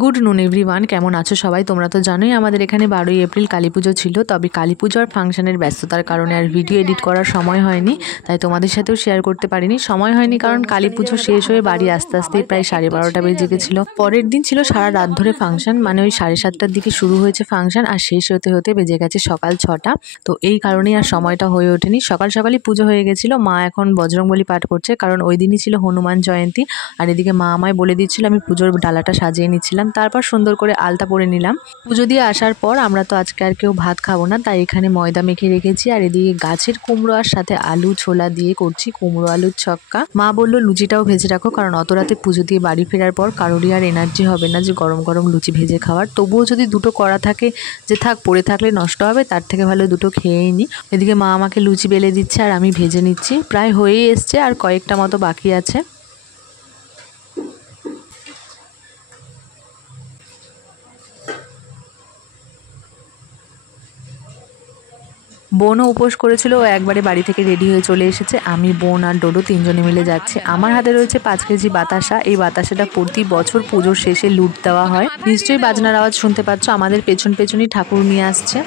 Good নুন everyone, কেমন আছো সবাই? তোমরা তো জানোই আমাদের এখানে 12ই এপ্রিল কালী পুজো ছিল। তবে কালী পুজোর ফাংশনের ব্যস্ততার কারণে আর ভিডিও এডিট করার সময় হয়নি, তাই তোমাদের সাথেও শেয়ার করতে পারিনি। সময় হয়নি কারণ কালী পুজো শেষ হয়ে বাড়ি আস্তে আস্তেই প্রায় 12:30 বেজে গেছিলো। পরের দিন ছিল সারা রাত ধরে ফাংশন, মানে ওই 7:30টার দিকে শুরু হয়েছে ফাংশন আর শেষ হতে হতে বেজে গেছে সকাল 6টা। তো এই কারণেই আর সময়টা হয়ে ওঠেনি। সকাল সকালই পুজো হয়ে গেছিলো। মা এখন বজরংবলী পাঠ করছে, কারণ ওই দিনই ছিল হনুমান জয়ন্তী। আর এদিকে মা আমায় বলে দিচ্ছিল, আমি পুজোর ডালাটা সাজিয়ে নিচ্ছিলাম। তারপর সুন্দর করে আলতা পরে নিলাম। পুজো দিয়ে আসার পর আমরা তো আজকে আর কেউ ভাত খাবো না, তাই এখানে ময়দা মেখে রেখেছি। আর এদিকে গাছের কুমড়ো আর সাথে আলু ছোলা দিয়ে করছি কুমড়ো আলুর ছক্কা। মা বললো লুচিটাও ভেজে রাখো, কারণ অত রাতে পুজো দিয়ে বাড়ি ফেরার পর কারোরই আর এনার্জি হবে না যে গরম গরম লুচি ভেজে খাওয়ার। তবুও যদি দুটো করা থাকে যে থাক পড়ে থাকলে নষ্ট হবে, তার থেকে ভালো দুটো খেয়েই নি। এদিকে মা আমাকে লুচি বেলে দিচ্ছে আর আমি ভেজে নিচ্ছি। প্রায় হয়েই এসছে, আর কয়েকটা মতো বাকি আছে। বোনও উপোস করেছিল, ও একবারে বাড়ি থেকে রেডি হয়ে চলে এসেছে। আমি, বোন আর ডোডো তিনজনে মিলে যাচ্ছি। আমার হাতে রয়েছে 5 কেজি বাতাসা। এই বাতাসাটা প্রতি বছর পুজোর শেষে লুট দেওয়া হয়। নিশ্চয়ই বাজনার আওয়াজ শুনতে পাচ্ছ, আমাদের পেছন পেছনই ঠাকুর নিয়ে আসছে।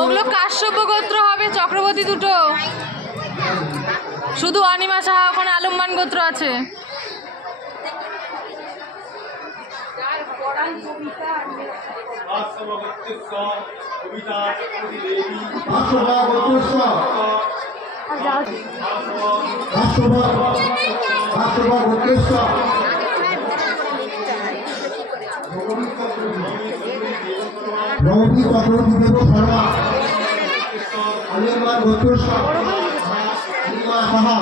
ওগুলো কাশ্যপ গোত্র হবে, চক্রবর্তী দুটো। শুধু অনিমা সাহা ওখানে আলম্বান গোত্র আছে। রবি চক্রবর্তী দেব শর্মা, আলিয়ার গোত্র সাহা,